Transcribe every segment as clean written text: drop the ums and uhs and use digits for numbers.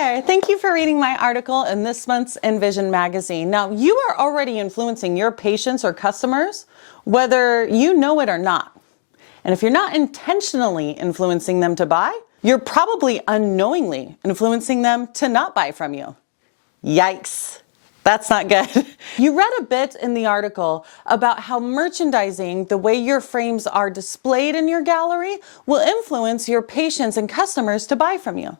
there! Thank you for reading my article in this month's Invision Magazine. Now, you are already influencing your patients or customers, whether you know it or not. And if you're not intentionally influencing them to buy, you're probably unknowingly influencing them to not buy from you. Yikes! That's not good. You read a bit in the article about how merchandising, the way your frames are displayed in your gallery, will influence your patients and customers to buy from you.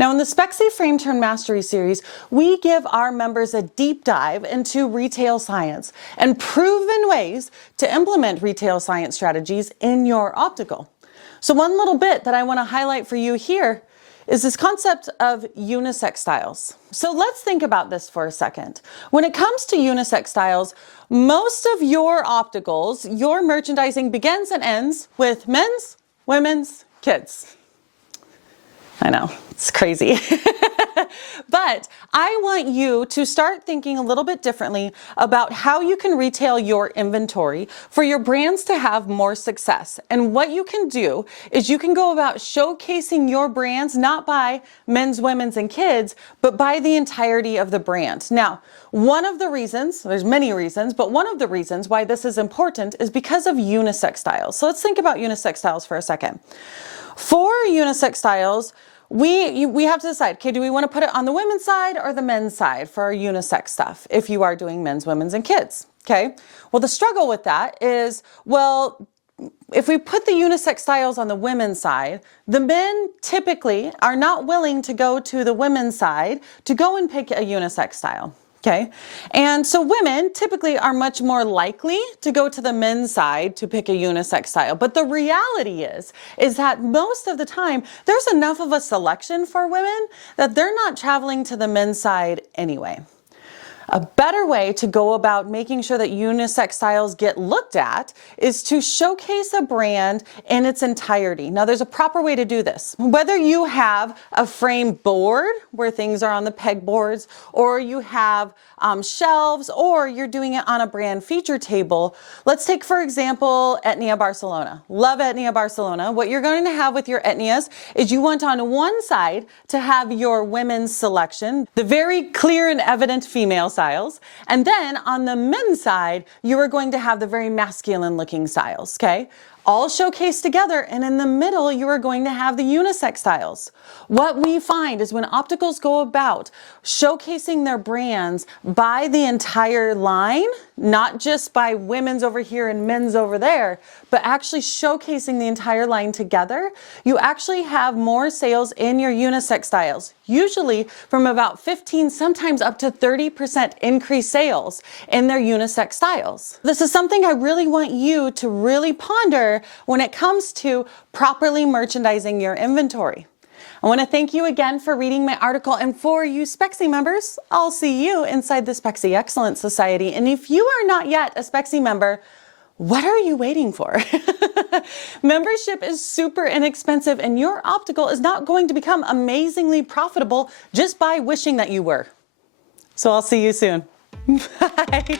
Now, in the Spexy Frame Turn Mastery series, we give our members a deep dive into retail science and proven ways to implement retail science strategies in your optical. So one little bit that I want to highlight for you here is this concept of unisex styles. So let's think about this for a second. When it comes to unisex styles, most of your opticals, your merchandising begins and ends with men's, women's, kids. I know, it's crazy. But I want you to start thinking a little bit differently about how you can retail your inventory for your brands to have more success. And what you can do is you can go about showcasing your brands not by men's, women's, and kids, but by the entirety of the brand. Now, one of the reasons, there's many reasons, but one of the reasons why this is important is because of unisex styles. So let's think about unisex styles for a second. For unisex styles, we have to decide, okay, do we want to put it on the women's side or the men's side for our unisex stuff if you are doing men's, women's, and kids, okay? Well, the struggle with that is, well, if we put the unisex styles on the women's side, the men typically are not willing to go to the women's side to go and pick a unisex style. Okay, and so women typically are much more likely to go to the men's side to pick a unisex style. But the reality is that most of the time, there's enough of a selection for women that they're not traveling to the men's side anyway. A better way to go about making sure that unisex styles get looked at is to showcase a brand in its entirety. Now, there's a proper way to do this. Whether you have a frame board where things are on the pegboards, or you have shelves, or you're doing it on a brand feature table. Let's take, for example, Etnia Barcelona. Love Etnia Barcelona. What you're going to have with your Etnias is you want on one side to have your women's selection, the very clear and evident female styles. And then on the men's side, you are going to have the very masculine looking styles, okay? All showcased together, and in the middle, you are going to have the unisex styles. What we find is when opticals go about showcasing their brands by the entire line, not just by women's over here and men's over there, but actually showcasing the entire line together, you actually have more sales in your unisex styles, usually from about 15, sometimes up to 30% increased sales in their unisex styles. This is something I really want you to really ponder when it comes to properly merchandising your inventory. I want to thank you again for reading my article, and for you Spexy members, I'll see you inside the Spexy Excellence Society. And if you are not yet a Spexy member, what are you waiting for? Membership is super inexpensive, and your optical is not going to become amazingly profitable just by wishing that you were. So I'll see you soon. Bye.